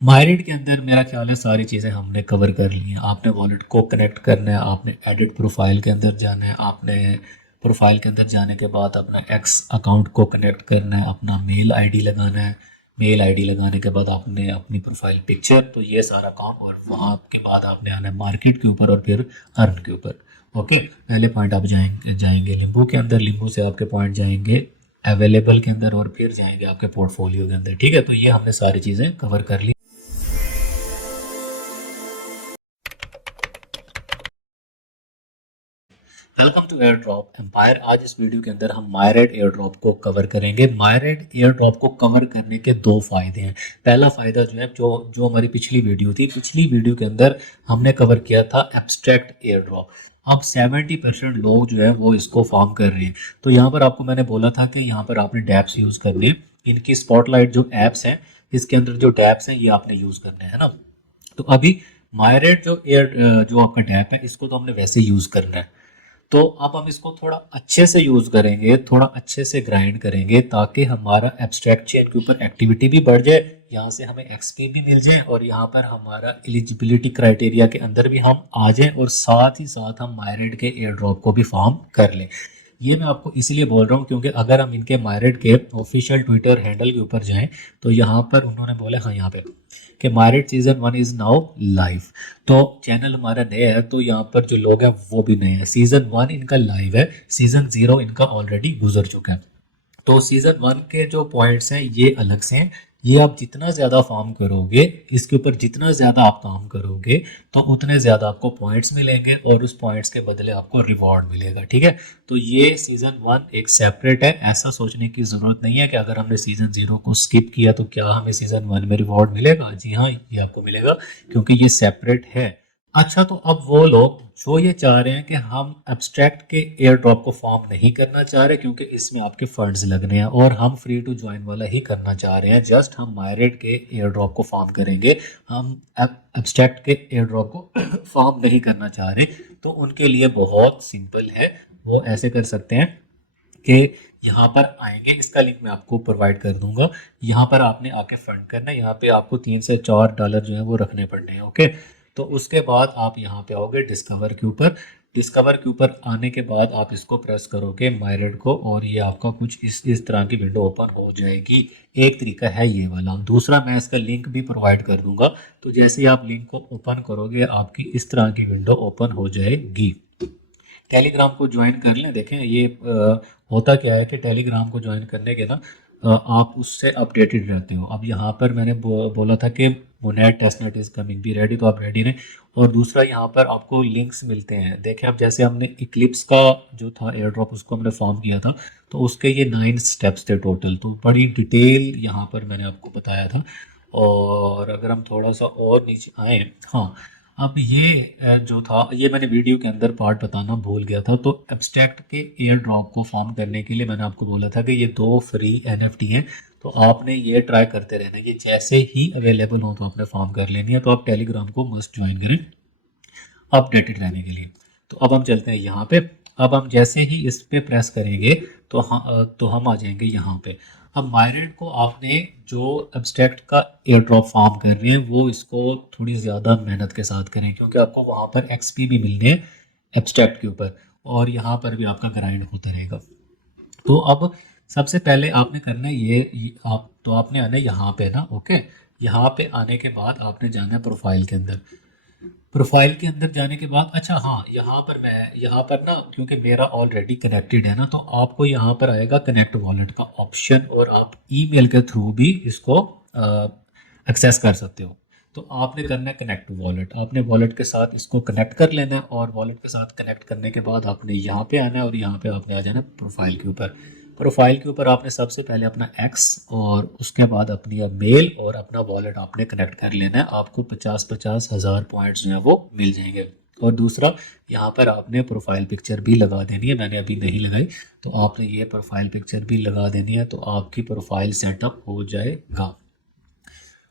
मायरेट के अंदर मेरा ख्याल है सारी चीज़ें हमने कवर कर ली हैं। आपने वॉलेट को कनेक्ट करना है, आपने एडिट प्रोफाइल के अंदर जाना है, आपने प्रोफाइल के अंदर जाने के बाद अपना एक्स अकाउंट को कनेक्ट करना है, अपना मेल आईडी लगाना है। मेल आईडी लगाने के बाद आपने अपनी प्रोफाइल पिक्चर, तो ये सारा काम, और वहाँ के बाद आपने आना है मार्केट के ऊपर और फिर अर्न के ऊपर। ओके, पहले पॉइंट आप जाएंगे लिंबू के अंदर, लिंबू से आपके पॉइंट जाएंगे अवेलेबल के अंदर, और फिर जाएंगे आपके पोर्टफोलियो के अंदर। ठीक है, तो ये हमने सारी चीज़ें कवर कर ली। Welcome to airdrop empire. आज इस वीडियो के अंदर हम मायरेट एयर ड्रॉप को कवर करेंगे। मायरेट एयर ड्रॉप को कवर करने के दो फायदे हैं। पहला फायदा जो है, जो जो हमारी पिछली वीडियो थी, पिछली वीडियो के अंदर हमने कवर किया था एब्स्ट्रैक्ट एयर ड्रॉप। अब 70% लोग जो है वो इसको फॉर्म कर रहे हैं। तो यहाँ पर आपको मैंने बोला था कि यहाँ पर आपने डैप्स यूज़ करने हैं। इनकी स्पॉटलाइट जो ऐप्स हैं, इसके अंदर जो डैप्स हैं ये आपने यूज़ करने हैं ना। तो अभी मायरेट जो एयर जो आपका डैप है, इसको तो हमने वैसे यूज़ करना है। तो अब हम इसको थोड़ा अच्छे से यूज करेंगे, थोड़ा अच्छे से ग्राइंड करेंगे, ताकि हमारा एब्स्ट्रैक्ट चेन के ऊपर एक्टिविटी भी बढ़ जाए, यहाँ से हमें एक्सपी भी मिल जाए, और यहाँ पर हमारा एलिजिबिलिटी क्राइटेरिया के अंदर भी हम आ जाएं, और साथ ही साथ हम मायरेट के एयर ड्रॉप को भी फॉर्म कर लें। ये मैं आपको इसीलिए बोल रहा हूँ क्योंकि अगर हम इनके मायरेट के ऑफिशियल ट्विटर हैंडल के ऊपर जाएं, तो यहाँ पर उन्होंने बोला, हाँ यहाँ पे, कि मायरेट सीजन 1 इज नाउ लाइव। तो चैनल हमारा नया है, तो यहाँ पर जो लोग हैं वो भी नए हैं। सीजन 1 इनका लाइव है, सीजन 0 इनका ऑलरेडी गुजर चुका है। तो सीजन 1 के जो पॉइंट्स हैं ये अलग से हैं। ये आप जितना ज़्यादा फार्म करोगे, इसके ऊपर जितना ज़्यादा आप काम करोगे, तो उतने ज़्यादा आपको पॉइंट्स मिलेंगे, और उस पॉइंट्स के बदले आपको रिवॉर्ड मिलेगा। ठीक है, तो ये सीजन 1 एक सेपरेट है। ऐसा सोचने की ज़रूरत नहीं है कि अगर हमने सीजन 0 को स्किप किया तो क्या हमें सीजन 1 में रिवॉर्ड मिलेगा। जी हाँ, ये आपको मिलेगा, क्योंकि ये सेपरेट है। अच्छा, तो अब वो लोग जो ये चाह रहे हैं कि हम एब्स्ट्रैक्ट के एयर ड्रॉप को फॉर्म नहीं करना चाह रहे, क्योंकि इसमें आपके फंड्स लगने हैं, और हम फ्री टू ज्वाइन वाला ही करना चाह रहे हैं, जस्ट हम मायरेट के एयर ड्रॉप को फॉर्म करेंगे, हम एब्स्ट्रैक्ट के एयर ड्रॉप को फॉर्म नहीं करना चाह रहे, तो उनके लिए बहुत सिंपल है। वो ऐसे कर सकते हैं कि यहाँ पर आएंगे, इसका लिंक मैं आपको प्रोवाइड कर दूंगा। यहाँ पर आपने आके फंड करना है, यहाँ पे आपको $3 से $4 जो है वो रखने पड़ने हैं। ओके, तो उसके बाद आप यहाँ पे आओगे डिस्कवर के ऊपर। डिस्कवर के ऊपर आने के बाद आप इसको प्रेस करोगे मायरेट को, और ये आपका कुछ इस तरह की विंडो ओपन हो जाएगी। एक तरीका है ये वाला। दूसरा, मैं इसका लिंक भी प्रोवाइड कर दूंगा। तो जैसे ही आप लिंक को ओपन करोगे, आपकी इस तरह की विंडो ओपन हो जाएगी। टेलीग्राम को ज्वाइन कर लें। देखें ये होता क्या है कि टेलीग्राम को ज्वाइन करने के ना, आप उससे अपडेटेड रहते हो। अब यहाँ पर मैंने बोला था कि Monad testnet is coming, be ready, तो आप रेडी रहें। और दूसरा, यहाँ पर आपको लिंक्स मिलते हैं। देखें, अब जैसे हमने इक्लिप्स का जो था एयर ड्रॉप, उसको हमने फॉर्म किया था, तो उसके ये 9 स्टेप्स थे टोटल। तो बड़ी डिटेल यहाँ पर मैंने आपको बताया था। और अगर हम थोड़ा सा और नीचे आए, हाँ, अब ये जो था, ये मैंने वीडियो के अंदर पार्ट बताना भूल गया था। तो एब्स्ट्रैक्ट के एयर ड्रॉप को फॉर्म करने के लिए मैंने आपको बोला था कि ये 2 फ्री एनएफटी हैं, तो आपने ये ट्राई करते रहना है। ये जैसे ही अवेलेबल हो तो आपने फॉर्म कर लेनी है। तो आप टेलीग्राम को मस्ट ज्वाइन करें अपडेटेड रहने के लिए। तो अब हम चलते हैं यहाँ पे। अब हम जैसे ही इस पे प्रेस करेंगे, तो हम आ जाएंगे यहाँ पे। अब मायरेट को आपने जो एब्स्ट्रैक्ट का एयर ड्रॉप फॉर्म कर रहे हैं, वो इसको थोड़ी ज़्यादा मेहनत के साथ करें, क्योंकि आपको वहाँ पर एक्सपी भी मिलने हैं एब्स्ट्रैक्ट के ऊपर, और यहाँ पर भी आपका ग्राइंड होता रहेगा। तो अब सबसे पहले आपने करना है आप तो आपने आना है यहाँ पे ना। ओके, यहाँ पे आने के बाद आपने जाना है प्रोफाइल के अंदर। प्रोफाइल के अंदर जाने के बाद, अच्छा हाँ, यहाँ पर ना, क्योंकि मेरा ऑलरेडी कनेक्टेड है ना, तो आपको यहाँ पर आएगा कनेक्ट वॉलेट का ऑप्शन, और आप ईमेल के थ्रू भी इसको एक्सेस कर सकते हो। तो आपने करना है कनेक्ट वॉलेट, आपने वॉलेट के साथ इसको कनेक्ट कर लेना है, और वॉलेट के साथ कनेक्ट करने के बाद आपने यहाँ पे आना है, और यहाँ पे आपने आ जाना है प्रोफाइल के ऊपर। प्रोफाइल के ऊपर आपने सबसे पहले अपना एक्स, और उसके बाद अपनी मेल और अपना वॉलेट आपने कनेक्ट कर लेना है। आपको 50-50 हज़ार पॉइंट्स जो है वो मिल जाएंगे। और दूसरा, यहाँ पर आपने प्रोफाइल पिक्चर भी लगा देनी है। मैंने अभी नहीं लगाई, तो आपने ये प्रोफाइल पिक्चर भी लगा देनी है, तो आपकी प्रोफाइल सेटअप हो जाएगा।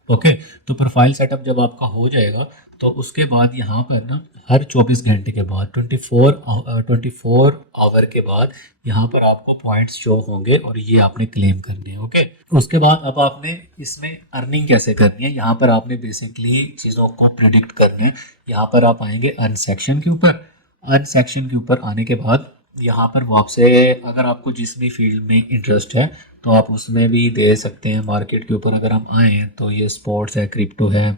ओके। तो प्रोफाइल सेटअप जब आपका हो जाएगा तो उसके बाद यहाँ पर ना हर 24 घंटे के बाद 24 आवर के बाद यहाँ पर आपको पॉइंट्स शो होंगे और ये आपने क्लेम करने हैं। ओके। उसके बाद अब आपने इसमें अर्निंग कैसे करनी है, यहाँ पर आपने बेसिकली चीज़ों को प्रेडिक्ट करना है। यहाँ पर आप आएंगे अर्न सेक्शन के ऊपर। अर्न सेक्शन के ऊपर आने के बाद यहाँ पर वो आपसे, अगर आपको जिस भी फील्ड में इंटरेस्ट है तो आप उसमें भी दे सकते हैं। मार्केट के ऊपर अगर हम आए तो ये स्पोर्ट्स है, क्रिप्टो है,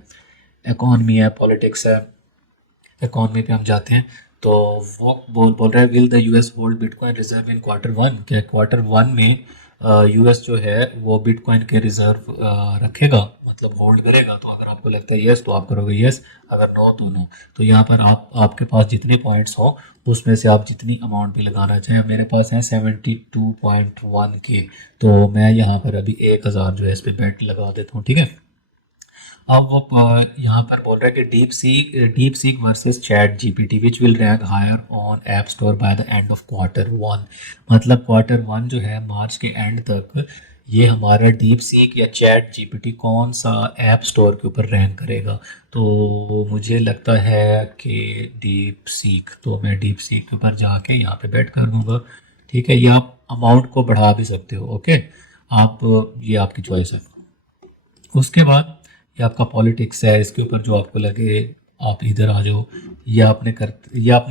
इकोनॉमी है, पॉलिटिक्स है। इकोनॉमी पे हम जाते हैं तो वो बोल रहा है will the US hold bitcoin reserve in quarter 1, क्या क्वार्टर 1 में यूएस जो है वो बिटकॉइन के रिजर्व रखेगा, मतलब होल्ड करेगा। तो अगर आपको लगता है यस तो आप करोगे यस, अगर नो तो नो। तो यहाँ पर आपके पास जितने पॉइंट्स हो उसमें से आप जितनी अमाउंट भी लगाना चाहें। मेरे पास है 72.1 के, तो मैं यहाँ पर अभी 1000 जो है इस पर बेट लगा देता हूँ। ठीक है। अब वो यहाँ पर बोल रहा है कि DeepSeek versus ChatGPT which will rank higher on app store by the end of quarter 1। मतलब क्वार्टर 1 जो है मार्च के एंड तक ये हमारा डीप सीक या चैट जीपीटी कौन सा ऐप स्टोर के ऊपर रैंक करेगा। तो मुझे लगता है कि डीप सीक, तो मैं डीप सीक के ऊपर जाके यहाँ पे बैट कर दूंगा। ठीक है। ये आप अमाउंट को बढ़ा भी सकते हो। ओके। आप ये आपकी चॉइस है। उसके बाद ये आपका पॉलिटिक्स है, इसके ऊपर जो आपको लगे आप इधर आ जाओ। ये आपने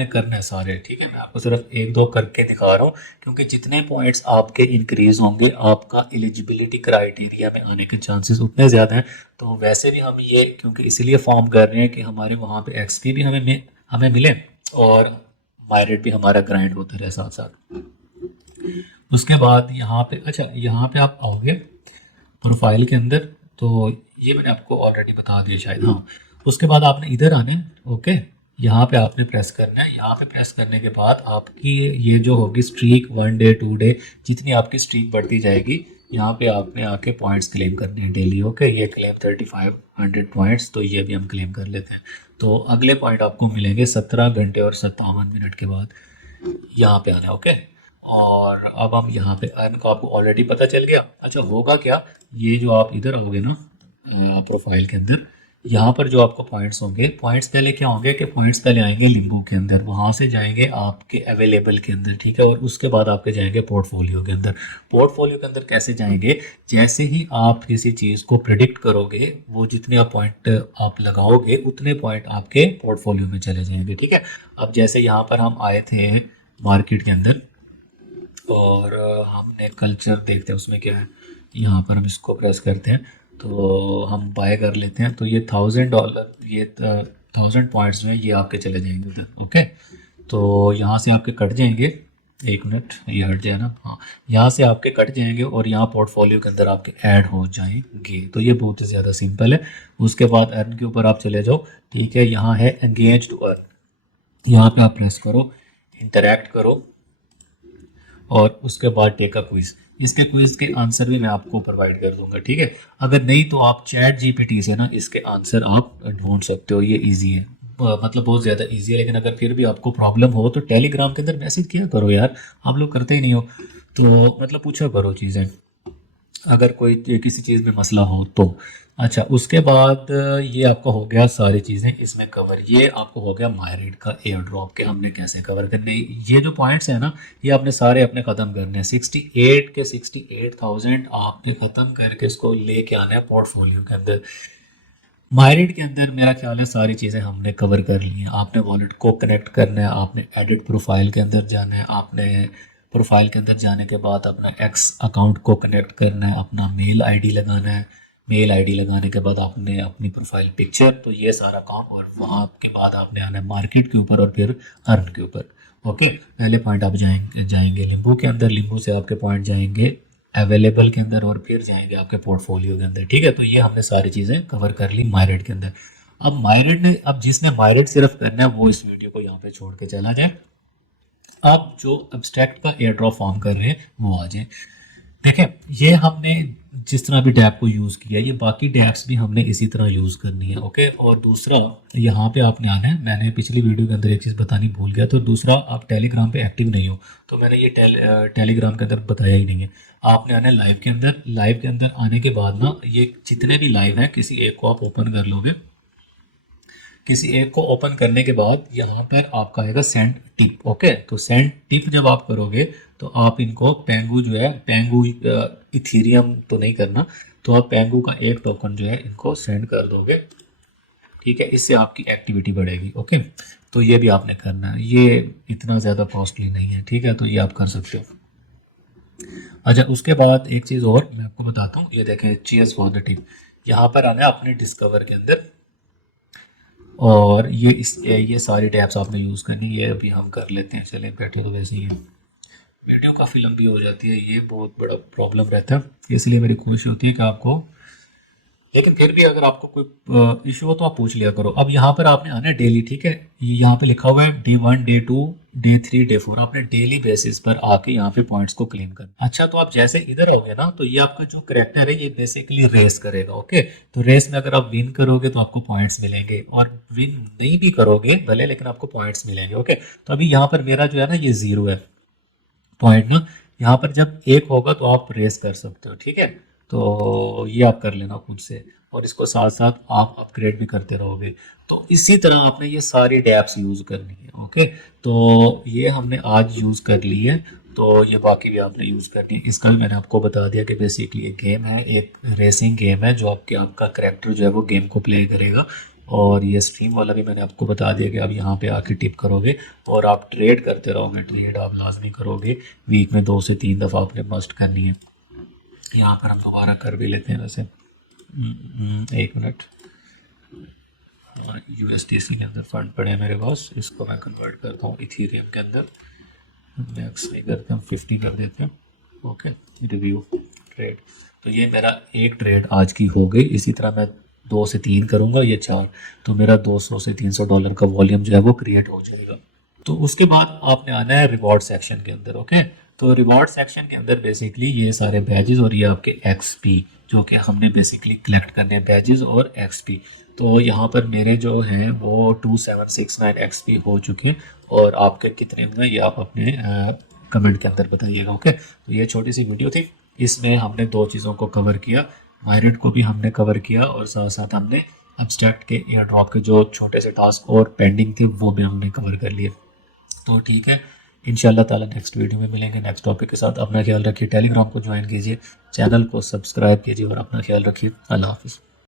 करना है सारे। ठीक है। मैं आपको सिर्फ एक दो करके दिखा रहा हूँ क्योंकि जितने पॉइंट्स आपके इंक्रीज होंगे आपका एलिजिबिलिटी क्राइटेरिया में आने के चांसेस उतने ज़्यादा हैं। तो वैसे भी हम ये क्योंकि इसीलिए फॉर्म कर रहे हैं कि हमारे वहाँ पे एक्सपी भी हमें मिले और माइरेट भी हमारा ग्राइंड होता रहे साथ साथ। उसके बाद यहाँ पे, अच्छा यहाँ पे आप आओगे प्रोफाइल के अंदर, तो ये मैंने आपको ऑलरेडी बता दिया शायद। हाँ। उसके बाद आपने इधर आने। ओके। यहाँ पे आपने प्रेस करना है। यहाँ पे प्रेस करने के बाद आपकी ये जो होगी स्ट्रीक 1 डे 2 डे जितनी आपकी स्ट्रीक बढ़ती जाएगी यहाँ पे आपने आके पॉइंट्स क्लेम करने हैं डेली। ओके। ये क्लेम 3500 पॉइंट्स, तो ये भी हम क्लेम कर लेते हैं। तो अगले पॉइंट आपको मिलेंगे 17 घंटे और 57 मिनट के बाद। यहाँ पे आना है। ओके। और अब हम यहाँ पे अर्न को आपको ऑलरेडी पता चल गया। अच्छा होगा क्या, ये जो आप इधर आओगे ना प्रोफाइल के अंदर, यहाँ पर जो आपको पॉइंट्स होंगे, पॉइंट्स पहले क्या होंगे कि पॉइंट्स पहले आएंगे लिम्बू के अंदर, वहाँ से जाएंगे आपके अवेलेबल के अंदर। ठीक है। और उसके बाद आपके जाएंगे पोर्टफोलियो के अंदर। पोर्टफोलियो के अंदर कैसे जाएंगे, जैसे ही आप किसी चीज़ को प्रिडिक्ट करोगे वो जितने आप पॉइंट आप लगाओगे उतने पॉइंट आपके पोर्टफोलियो में चले जाएंगे। ठीक है। अब जैसे यहाँ पर हम आए थे मार्केट के अंदर और हमने कल्चर देखते हैं उसमें क्या है। यहाँ पर हम इसको प्रेस करते हैं तो हम बाय कर लेते हैं। तो ये $1000, ये 1000 पॉइंट्स जो है ये आपके चले जाएंगे उधर। ओके। तो यहाँ से आपके कट जाएंगे, एक मिनट ये हट जाए ना, हाँ यहाँ से आपके कट जाएंगे और यहाँ पोर्टफोलियो के अंदर आपके ऐड हो जाएंगे। तो ये बहुत ही ज़्यादा सिंपल है। उसके बाद अर्न के ऊपर आप चले जाओ। ठीक है। यहाँ है एंगेज टू अर्न, यहाँ पे आप प्रेस करो, इंटरैक्ट करो और उसके बाद टेक अ क्विज। इसके क्विज के आंसर भी मैं आपको प्रोवाइड कर दूंगा। ठीक है। अगर नहीं तो आप चैट जीपीटी से ना इसके आंसर आप ढूंढ सकते हो, ये इजी है, मतलब बहुत ज़्यादा इजी है। लेकिन अगर फिर भी आपको प्रॉब्लम हो तो टेलीग्राम के अंदर मैसेज किया करो यार, आप लोग करते ही नहीं हो। तो मतलब पूछा करो चीज़ें अगर कोई किसी चीज़ में मसला हो तो। अच्छा उसके बाद ये आपका हो गया सारी चीज़ें इसमें कवर। ये आपको हो गया मायरेट का एयर ड्रॉप के हमने कैसे कवर करने। ये जो पॉइंट्स हैं ना ये आपने सारे अपने ख़त्म करने हैं। 68 के 68,000 आपने ख़त्म करके इसको लेके आना है पोर्टफोलियो के अंदर। मायरेट के अंदर मेरा ख्याल है सारी चीज़ें हमने कवर कर ली हैं। आपने वॉलेट को कनेक्ट करना है, आपने एडिट प्रोफाइल के अंदर जाना है, आपने प्रोफाइल के अंदर जाने के बाद अपना एक्स अकाउंट को कनेक्ट करना है, अपना मेल आईडी लगाना है, मेल आईडी लगाने के बाद आपने अपनी प्रोफाइल पिक्चर, तो ये सारा काम। और वहाँ के बाद आपने आना है मार्केट के ऊपर और फिर अर्न के ऊपर। ओके। पहले पॉइंट आप जाएंगे लिम्बू के अंदर, लिम्बू से आपके पॉइंट जाएंगे अवेलेबल के अंदर और फिर जाएंगे आपके पोर्टफोलियो के अंदर। ठीक है। तो ये हमने सारी चीज़ें कवर कर ली मायरेट के अंदर। अब जिसने मायरेट सिर्फ करना है वो इस वीडियो को यहाँ पे छोड़ के चला जाए। अब जो एब्स्ट्रैक्ट का एयर ड्रॉप फॉर्म कर रहे हैं वो आ जाए। देखें, ये हमने जिस तरह भी डैप को यूज़ किया, ये बाकी डैप्स भी हमने इसी तरह यूज़ करनी है। ओके, और दूसरा यहाँ पे आपने आना है, मैंने पिछली वीडियो के अंदर एक चीज़ बतानी भूल गया, तो दूसरा आप टेलीग्राम पे एक्टिव नहीं हो, तो मैंने ये टेलीग्राम के अंदर बताया ही नहीं है। आपने आना है लाइव के अंदर। लाइव के अंदर आने के बाद ना, ये जितने भी लाइव हैं किसी एक को आप ओपन कर लोगे। किसी एक को ओपन करने के बाद यहाँ पर आपका आएगा सेंड टिप। ओके, तो सेंड टिप जब आप करोगे तो आप इनको पेंगू जो है, पेंगू इथीरियम तो नहीं करना, तो आप पेंगू का एक टोकन जो है इनको सेंड कर दोगे। ठीक है, इससे आपकी एक्टिविटी बढ़ेगी। ओके, तो ये भी आपने करना है, ये इतना ज़्यादा कॉस्टली नहीं है। ठीक है, तो ये आप कर सकते हो। अच्छा, उसके बाद एक चीज़ और मैं आपको बताता हूँ, ये देखें, चीयर्स फॉर द टिप। यहाँ पर आना है अपने डिस्कवर के अंदर, और ये सारी टैब्स आपने यूज़ करनी है। ये अभी हम कर लेते हैं, चलें, बैठे तो वैसे ही है, वीडियो काफ़ी लंबी हो जाती है, ये बहुत बड़ा प्रॉब्लम रहता है, इसलिए मेरी कोशिश होती है कि आपको, लेकिन फिर भी अगर आपको कोई इशू हो तो आप पूछ लिया करो। अब यहाँ पर आपने आना है डेली। ठीक है, ये यहाँ पे लिखा हुआ है Day 1, Day 2, Day 3, Day 4, आपने डेली बेसिस पर आके यहाँ पे पॉइंट्स को क्लेम करना। अच्छा, तो आप जैसे इधर आओगे ना, तो ये आपका जो करेक्टर है ये बेसिकली रेस करेगा। ओके, तो रेस में अगर आप विन करोगे तो आपको पॉइंट्स मिलेंगे, और विन नहीं भी करोगे भले, लेकिन आपको पॉइंट्स मिलेंगे। ओके, तो अभी यहाँ पर मेरा जो है ना ये 0 है पॉइंट ना, यहाँ पर जब 1 होगा तो आप रेस कर सकते हो। ठीक है, तो ये आप कर लेना खुद से, और इसको साथ साथ आप अपग्रेड भी करते रहोगे। तो इसी तरह आपने ये सारी डैप्स यूज़ करनी है। ओके, तो ये हमने आज यूज़ कर ली है, तो ये बाकी भी आपने यूज़ करनी है। इसका भी मैंने आपको बता दिया कि बेसिकली एक गेम है, एक रेसिंग गेम है, जो आपका करेक्टर जो है वो गेम को प्ले करेगा। और ये स्ट्रीम वाला भी मैंने आपको बता दिया कि आप यहाँ पे आके टिप करोगे और आप ट्रेड करते रहोगे। ट्रेड आप लाजमी करोगे, वीक में 2 से 3 दफ़ा आपने मस्ट करनी है। यहाँ पर हम दोबारा कर भी लेते हैं वैसे। एक मिनट, USDC के अंदर फंड पड़े हैं मेरे पास, इसको मैं कन्वर्ट करता हूँ इथीरियम के अंदर। मैक्स नहीं करते, हम 50 कर देते हैं। ओके, रिव्यू ट्रेड, तो ये मेरा एक ट्रेड आज की हो गई। इसी तरह मैं 2 से 3 करूँगा, ये 4, तो मेरा $200 से $300 का वॉल्यूम जो है वो क्रिएट हो जाएगा। तो उसके बाद आपने आना है रिवॉर्ड सेक्शन के अंदर। ओके, तो रिवॉर्ड सेक्शन के अंदर बेसिकली ये सारे बैजेस और ये आपके एक्सपी जो कि हमने बेसिकली कलेक्ट करने हैं, बैजेस और एक्सपी। तो यहाँ पर मेरे जो हैं वो 2769 एक्सपी हो चुके हैं, और आपके कितने हुए ये आप अपने कमेंट के अंदर बताइएगा। ओके, तो ये छोटी सी वीडियो थी, इसमें हमने 2 चीज़ों को कवर किया, मायरेट को भी हमने कवर किया, और साथ साथ हमने एब्स्ट्रैक्ट के एयर ड्रॉप के जो छोटे से टास्क और पेंडिंग थे वो भी हमने कवर कर लिए। तो ठीक है, इंशाल्लाह ताला नेक्स्ट वीडियो में मिलेंगे नेक्स्ट टॉपिक के साथ। अपना ख्याल रखिए, टेलीग्राम को ज्वाइन कीजिए, चैनल को सब्सक्राइब कीजिए, और अपना ख्याल रखिए। अल्लाह हाफिज़।